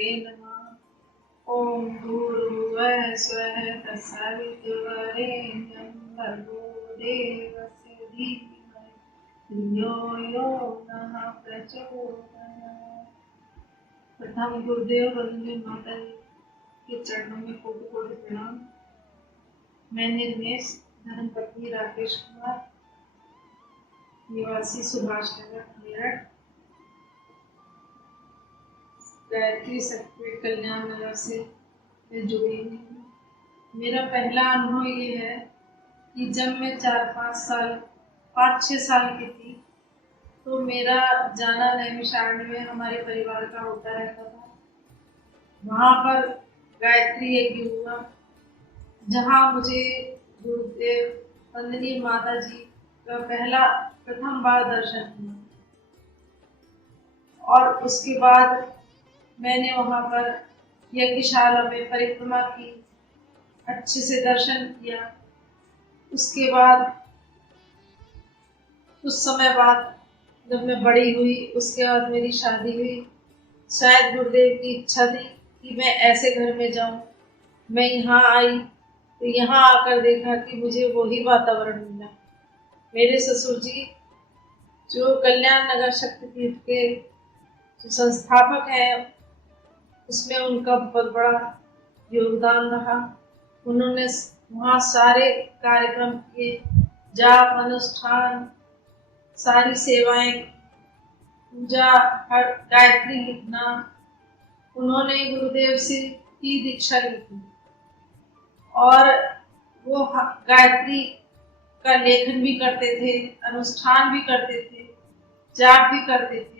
गुरुदेवस्ते नमः। ओम भूर्भुवः स्वः तत्सवितुर्वरेण्यं भर्गो देवस्य धीमहि धियो यो नः प्रचोदयात्। प्रथम गुरुदेव वंदे माता के चरणों में कोटि कोटि प्रणाम। मैं निर्मेश धर्मपत्नी राकेश कुमार, निवासी सुभाष नगर मेरठ, गायत्री शक्ति कल्याण नगर से मैं जुड़ी हुई हूँ। मेरा पहला अनुभव ये है कि जब मैं 5-6 साल की थी तो मेरा जाना नैमिषारण्य में हमारे परिवार का होता रहता था। वहाँ पर गायत्री यज्ञ हुआ, जहाँ मुझे गुरुदेव वंदनीय माता जी का प्रथम बार दर्शन हुआ। और उसके बाद मैंने वहाँ पर यज्ञशाला में परिक्रमा की, अच्छे से दर्शन किया। उसके बाद कुछ समय बाद जब मैं बड़ी हुई, उसके बाद मेरी शादी हुई। शायद गुरुदेव की इच्छा थी कि मैं ऐसे घर में जाऊं। मैं यहाँ आई तो यहाँ आकर देखा कि मुझे वही वातावरण मिला। मेरे ससुर जी जो कल्याण नगर शक्तिपीठ के जो संस्थापक हैं, उसमें उनका बहुत बड़ा योगदान रहा। उन्होंने वहाँ सारे कार्यक्रम किए, जाप अनुष्ठान, सारी सेवाएं, पूजा, हर गायत्री लिखना। उन्होंने गुरुदेव से की दीक्षा ली थी और वो गायत्री का लेखन भी करते थे, अनुष्ठान भी करते थे, जाप भी करते थे,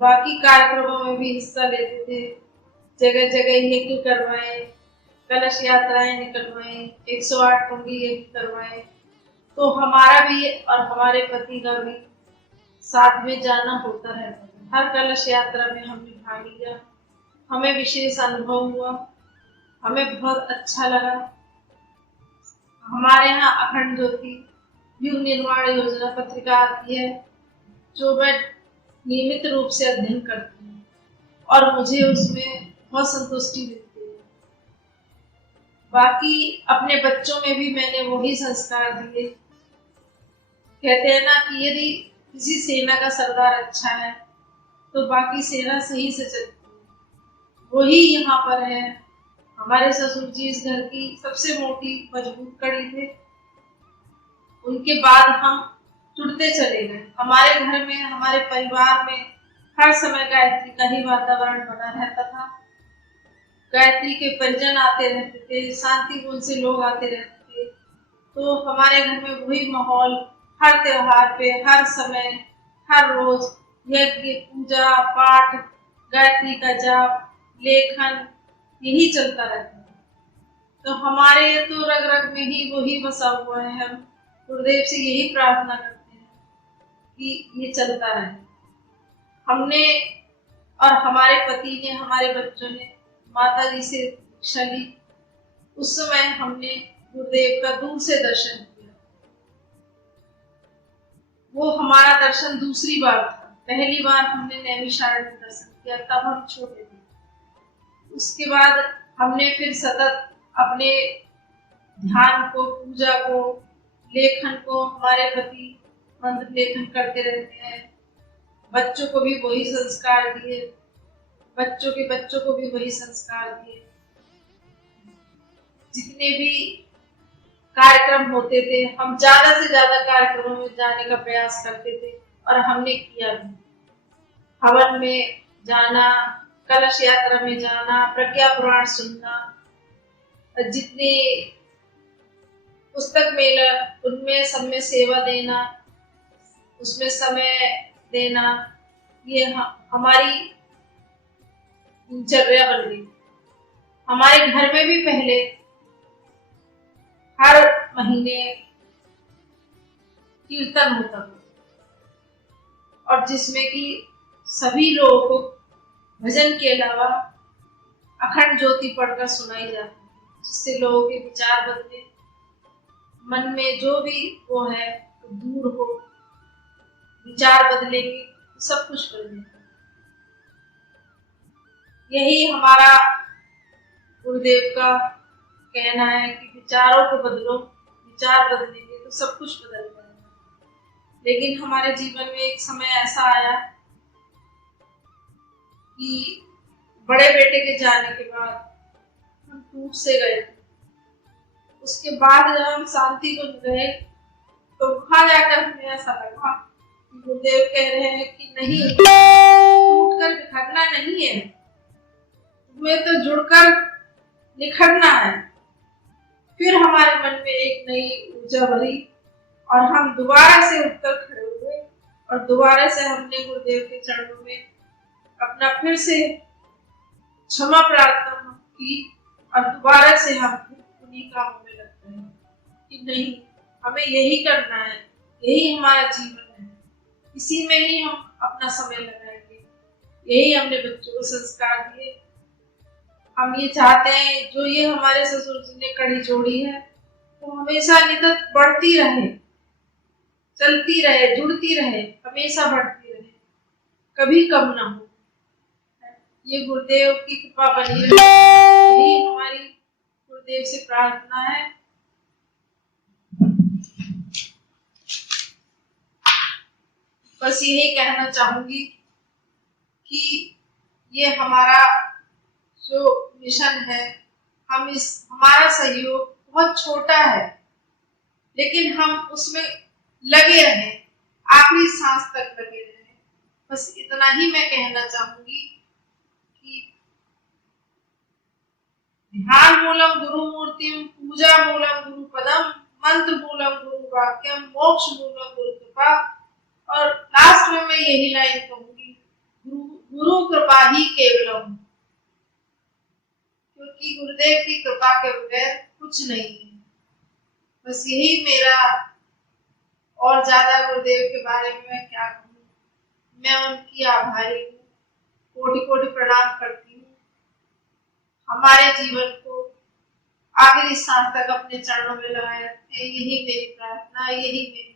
बाकी कार्यक्रमों में भी हिस्सा लेते थे। जगह जगह यज्ञ करवाए, कलश यात्राएं निकलवाए, 108 कुंडी यज्ञ करवाए। तो हमारा भी और हमारे पति का भी साथ में जाना होता रहता था। हर कलश यात्रा में हमने भाग लिया। हमें विशेष अनुभव हुआ, हमें बहुत अच्छा लगा। हमारे यहाँ अखंड ज्योति युग निर्माण योजना पत्रिका आती है, जो मैं नियमित रूप से अध्ययन करती हूँ और मुझे उसमें बहुत संतुष्टि मिलती है। बाकी अपने बच्चों में भी मैंने वही संस्कार दिए। कहते हैं ना कि यदि किसी सेना का सरदार अच्छा है तो बाकी सेना सही से चलती है। वही यहाँ पर है। हमारे ससुर जी इस घर की सबसे मोटी मजबूत कड़ी थे। उनके बाद हम जुड़ते चले गए। हमारे घर में, हमारे परिवार में हर समय गायत्री का ही वातावरण बना रहता था। गायत्री के परिजन आते रहते थे, शांतिपूर्ण से लोग आते रहते थे। तो हमारे घर में वही माहौल, हर त्योहार पे, हर समय, हर रोज यज्ञ, पूजा पाठ, गायत्री का जाप, लेखन, यही चलता रहता है। तो हमारे तो रग रग में ही वही बसा हुआ है। हम गुरुदेव से यही प्रार्थना करते हैं कि ये चलता रहे। हमने और हमारे पति ने, हमारे बच्चों ने माता जी से दीक्षा ली। उस समय हमने गुरुदेव का दूर से दर्शन किया। वो हमारा दर्शन दूसरी बार था। पहली बार हमने नैमिषारण्य में दर्शन किया, तब हम छोटे थे। उसके बाद हमने फिर सतत अपने ध्यान को, पूजा को, लेखन को, हमारे पति मंत्र लेखन करते रहते हैं। बच्चों को भी वही संस्कार दिए, बच्चों के बच्चों को भी वही संस्कार दिए। जितने भी कार्यक्रम होते थे, हम ज्यादा से ज्यादा कार्यक्रमों में जाने का प्रयास करते थे और हमने किया भी। हवन में जाना, कलश यात्रा में जाना, प्रज्ञा पुराण सुनना, जितने पुस्तक मेला, उनमें सब में सेवा देना, उसमें समय देना, ये हमारी दिनचर्या बन गई। हमारे घर में भी पहले हर महीने कीर्तन होता था और जिसमें कि सभी लोगों को भजन के अलावा अखंड ज्योति पढ़कर सुनाई जाती है, जिससे लोगों के विचार बदले, मन में जो भी वो है तो दूर हो, विचार बदलेंगे, सब कुछ बदलेगा। यही हमारा गुरुदेव का कहना है कि विचारों को बदलो, विचार बदलेंगे तो सब कुछ बदल जाएगा। लेकिन हमारे जीवन में एक समय ऐसा आया कि बड़े बेटे के जाने के बाद हम टूट से गए थे। उसके बाद जब हम शांति को गए तो वहां जाकर हमें ऐसा लगा कि गुरुदेव कह रहे हैं कि नहीं, टूट कर बिखरना नहीं है, तुम्हें तो जुड़कर निखरना है। फिर हमारे मन में एक नई ऊर्जा भरी और हम दोबारा से उठकर खड़े हुए और दोबारा से हमने गुरुदेव के चरणों में अपना फिर से क्षमा प्रार्थना की और दोबारा से हम उन्हीं कामों में लगते हैं कि नहीं, हमें यही करना है, यही हमारा जीवन है, इसी में ही हम अपना समय लगाएंगे। यही हमने बच्चों को संस्कार दिए। हम ये चाहते हैं जो ये हमारे ससुर जी ने कड़ी जोड़ी है वो हमेशा निरंतर बढ़ती रहे, चलती रहे, जुड़ती रहे, हमेशा बढ़ती रहे, कभी कम ना हो। ये गुरुदेव की कृपा बनी रहे, यही हमारी गुरुदेव से प्रार्थना है। बस यही कहना चाहूंगी कि ये हमारा जो मिशन है, हमारा सहयोग बहुत छोटा है, लेकिन हम उसमें लगे रहे, आखिरी सांस तक लगे रहे। बस इतना ही मैं कहना चाहूंगी कि ध्यान मूलम गुरु मूर्तिम, पूजा मूलम गुरु पदम, मंत्र मूलम गुरु वाक्यम, मोक्ष मूलम गुरु कृपा। और लास्ट में मैं यही लाइन कहूंगी, गुरु कृपा ही केवलम, क्योंकि गुरुदेव की कृपा के बगैर कुछ नहीं है। बस यही मेरा, और ज्यादा गुरुदेव के बारे में मैं क्या कहूँ। मैं उनकी आभारी हूँ, कोटि कोटि प्रणाम करती हूँ। हमारे जीवन को आखिरी सांस तक अपने चरणों में लगाए रखते हैं, यही मेरी प्रार्थना, यही मेरी